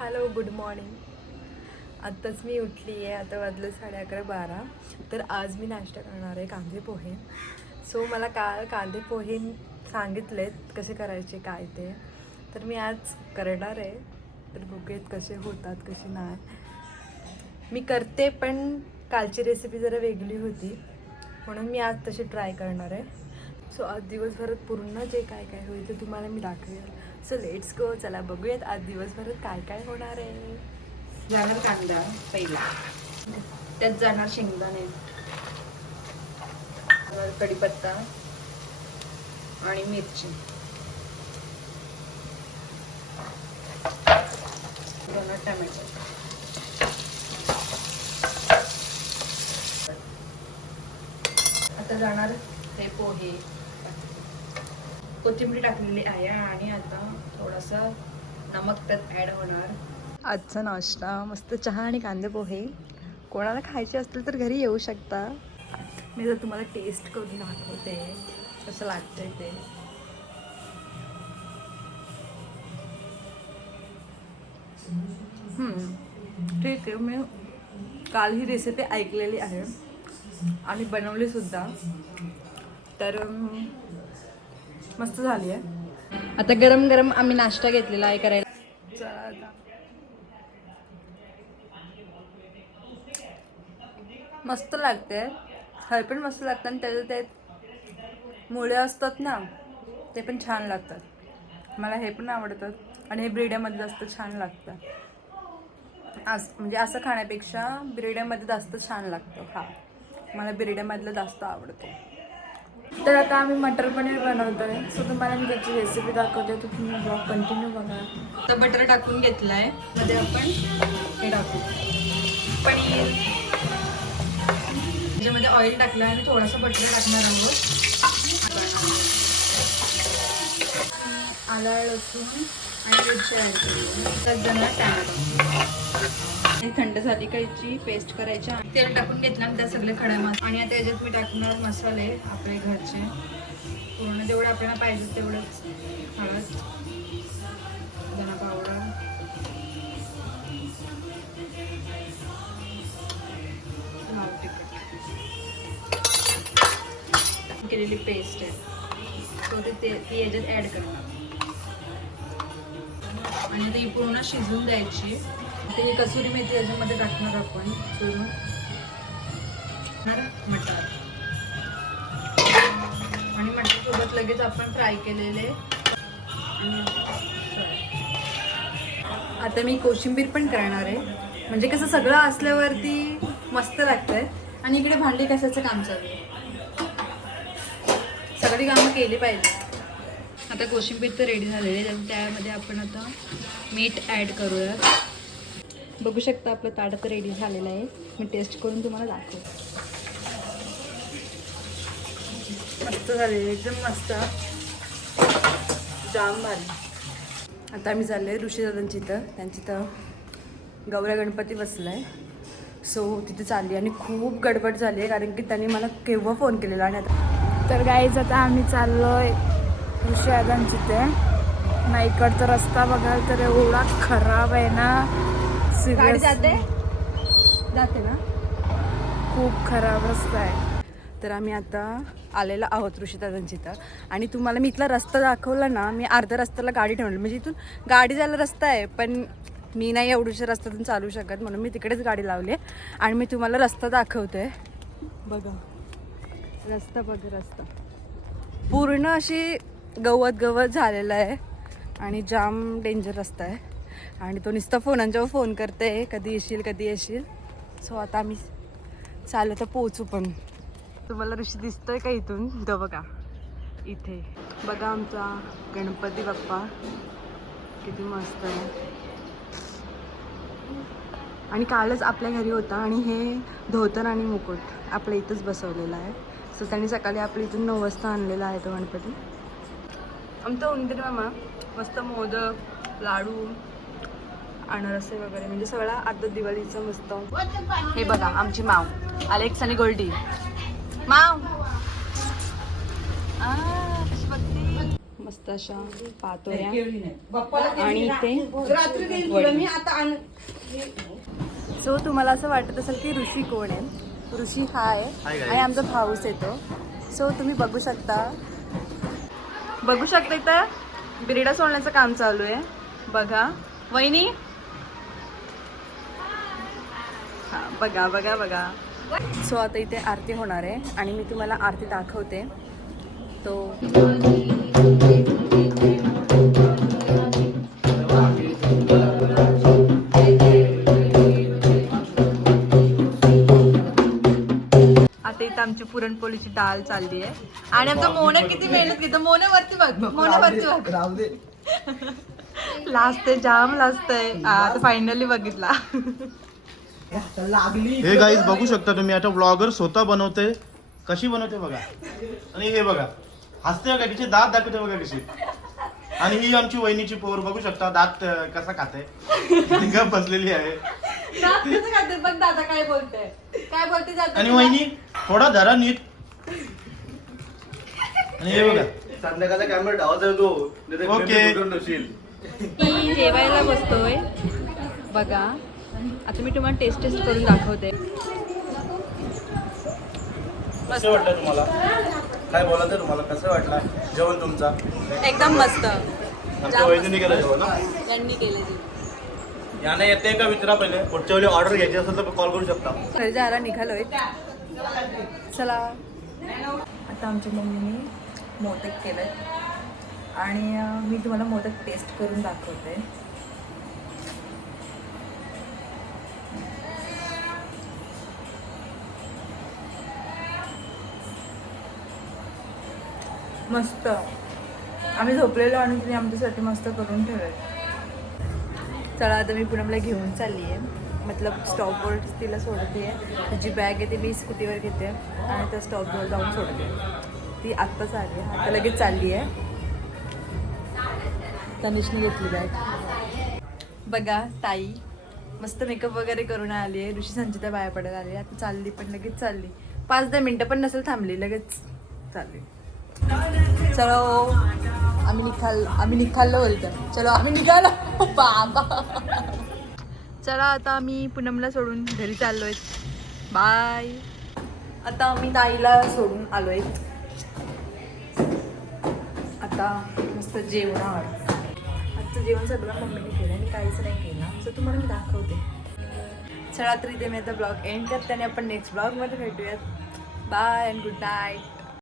Hello good morning. आत्ताच मी उठली आहे. आता वाजलं 11:30-12. तर आज मी नाश्ता करणार आहे कांदे पोहे. सो मला काल कांदे पोहे सांगितलेत कसे करायचे काय ते, तर मी आज करणार आहे. तर बघूयात कसे होतात कसे नाही. मी करते पण कालची रेसिपी जरा वेगळी होती म्हणून मी आज तशी ट्राय करणार आहे. सो आज दिवसभरात पूर्ण जे काय काय होईल ते तुम्हाला मी दाखवेल. So let's go. चला बघूयात आज दिवसभरात काय काय होणार आहे. जाणार कांदा पहिला, त्यात जाणार शेंगदाणे, कढीपत्ता आणि मिरची, टमॅटो, आता जाणार हे पोहे, कोथिंबीर टाकलेली आहे आणि आता थोडासा नमक त्यात ॲड होणार. आजचा नाश्ता मस्त चहा आणि कांदे पोहे. कोणाला खायचे असतील तर घरी येऊ शकता. मी जर तुम्हाला टेस्ट करून दाखवते कसं लागतंय ते. ठीक आहे. मी काल ही रेसिपी ऐकलेली आहे आणि बनवली सुद्धा, तर मस्त झाली आहे. आता गरम गरम आम्ही नाश्ता घेतलेला आहे करायला. मस्त लागते. हे पण मस्त लागतं आणि त्याचं ते मुळे असतात ना ते पण छान लागतात. मला हे पण आवडतात आणि हे ब्रिड्यामध्ये जास्त छान लागतं. म्हणजे असं खाण्यापेक्षा बिर्याणीमध्ये जास्त छान लागतं. हा, मला बिर्याणीमधलं जास्त आवडतं. तर आता आम्ही मटर पनीर बनवतो आहे. सो तुम्हाला मी त्याची रेसिपी दाखवते, तर तुम्ही ब्लॉग कंटिन्यू बघा. तर बटर टाकून घेतलं आहे. मध्ये आपण हे टाकू पनीर, त्याच्यामध्ये ऑइल टाकलं आणि थोडंसं बटर टाकणार आहोत. आलं लसूण आणि मिरची ॲड केली. त्यात जाणार टॅमॅटो. थंड झाली कायची पेस्ट करायची. तेल टाकून घेतलं आणि त्या सगळे खडे मसाले आणि आता याच्यात मी टाकणार मसाले आपले घरचे पूर्ण जेवढे आपल्याला पाहिजे तेवढंच. हळद, धना पावडर, लाल तिखट, केलेली पेस्ट आहे तो ती याच्यात ॲड करणार आणि ती पूर्ण शिजून द्यायची. ते ही कसुरी मेथी याच्यामध्ये टाकणार आपण. मटर आणि मटरसोबत लगेच आपण फ्राय केलेले. आता मी कोशिंबीर पण करणार आहे. म्हणजे कसं सगळं असल्यावरती मस्त लागतंय. आणि इकडे भांडी कशाचं काम चालू आहे. सगळी कामं केली पाहिजे. आता कोशिंबीर तर रेडी झालेली आहे. त्यामध्ये आपण आता मीठ ॲड करूया. बघू शकता आपलं ताट तर रेडी झालेलं आहे. मी टेस्ट करून तुम्हाला दाखवते. मस्त झालेलं, एकदम मस्त, जाम भारी. आता आम्ही चाललो आहे ऋषीदादांची इथं. त्यांची तर गौऱ्या गणपती बसला आहे. सो तिथे चालली आणि खूप गडबड झाली आहे कारण की त्यांनी मला केव्हा फोन केलेला. आणि आता तर गाईज आता आम्ही चाललो आहे ऋषीदादांची इथे. ना इकडचा रस्ता बघाल तर एवढा खराब आहे ना. गाडी जाते ना, खूप खराब रस्ता आहे. तर आम्ही आता आलेलो आहोत ऋषीदादांची इथं. आणि तुम्हाला मी इथला रस्ता दाखवला ना, मी अर्ध्या रस्त्याला गाडी ठेवली. म्हणजे इथून गाडी जायला रस्ता आहे पण मी नाही एवढ्याशा रस्त्यातून चालू शकत म्हणून मी तिकडेच गाडी लावली आहे. आणि मी तुम्हाला रस्ता दाखवते. बघा रस्ता, बघा रस्ता पूर्ण अशी गवत झालेलं आहे आणि जाम डेंजर रस्ता आहे. आणि तो नुसता फोनांच्यावर फोन करते कधी येशील कधी येशील. सो आता आम्ही चालू तर पोचू. पण तुम्हाला ऋषी दिसतोय का इथून? तो बघा इथे बघा आमचा गणपती बाप्पा किती मस्त आहे. आणि कालच आपल्या घरी होता आणि हे धोतर आणि मुकुट आपल्या इथंच बसवलेलं आहे. सो त्यांनी सकाळी आपल्या इथून 9 वाजता आणलेला आहे तो गणपती. आमचा उंदीर मामा मस्त मोदक, लाडू, अनारसे वगैरे म्हणजे सगळा आता दिवाळीचा मस्त. हे बघा आमची माव अलेक्स आणि गोल्डी. माव मस्त अशा पातोऱ्या आणि इथे सो तुम्हाला असं वाटत असेल की ऋषी कोण आहे. ऋषी हा आहे आणि आमचा भाऊच येतो. सो तुम्ही बघू शकता इथं बिरडा सोडण्याचं काम चालू आहे. बघा वहिनी, हा बघा बघा बघा. सो आता इथे आरती होणार आहे आणि मी तुम्हाला आरती दाखवते. तो आता इथं आमची पुरणपोळीची डाळ चालली आहे आणि आमचा मोने किती मेहनत घेतो. मोनेवरती बघ, मोनेवरती बघ. लाजते, जाम लाजतंय. आता फायनली बघितला. हे गाईज बघू शकता तुम्ही, आता ब्लॉगर स्वतः बनवते. कशी बनवते बघा. आणि हे बघा हसते बघा, तिचे दात दाखवते बघा कशी. आणि ही आमची वहिनीची पोर बघू शकता दात कसा खाते. गप बसलेली आहे. बघ दादा काय बोलते, काय बोलते. आणि वहिनी थोडा धरा नीट. आणि हे बघा संध्याकाळचा कॅमेरा डावाचा तो. ओके. मी जेवायला बसतोय बघा. आता मी तुम्हाला टेस्ट करून दाखवते. कसं वाटलं तुम्हाला? काय बोलायचं तुम्हाला? कसं वाटलं जेवण तुमचा? एकदम मस्त. आमच्या वहिनीने केलं जेवण ना? यांनी केलं. याने येते का विचारा पहिले. पुढच्या वेळी ऑर्डर घ्यायची असेल तर कॉल करू शकता. घरी जायला निघालोय. चला. आता आमच्या मम्मीने मोदक केलेत आणि मी तुम्हाला मोदक टेस्ट करून दाखवते. मस्त. आम्ही झोपलेलो आणि तिने आमच्यासाठी मस्त करून ठेवलं. चला आता मी पुनमला घेऊन चालली आहे. मतलब स्टॉपवर तिला सोडते आहे. तिची बॅग आहे ती मी स्कूटीवर घेते आणि त्या स्टॉपवर जाऊन सोडते. ती आत्ताच आली आहे, आता लगेच चालली आहे. तनिषने घेतली बॅग. बघा ताई मस्त मेकअप वगैरे करून आली आहे. ऋषी संचिता बाहेर पडायला आली. आता चालली पण लगेच चालली. 5-10 मिनटं पण नसेल थांबली, लगेच चालली. चलो आम्ही निघालो बोलतो. चलो आम्ही निघालो बाबा. चला आता आम्ही पूनमला सोडून घरी चाललोय. बाय. आता आम्ही ताईला सोडून आलोय. आता मस्त जेवणार. आजचं जेवण सगळं मम्मीने केलं आणि काहीच नाही केलं. सो तुम्हाला मी दाखवते. चला तर इथे मी आता ब्लॉग एंड करते आणि आपण नेक्स्ट ब्लॉगमध्ये भेटूयात. Bye and good night.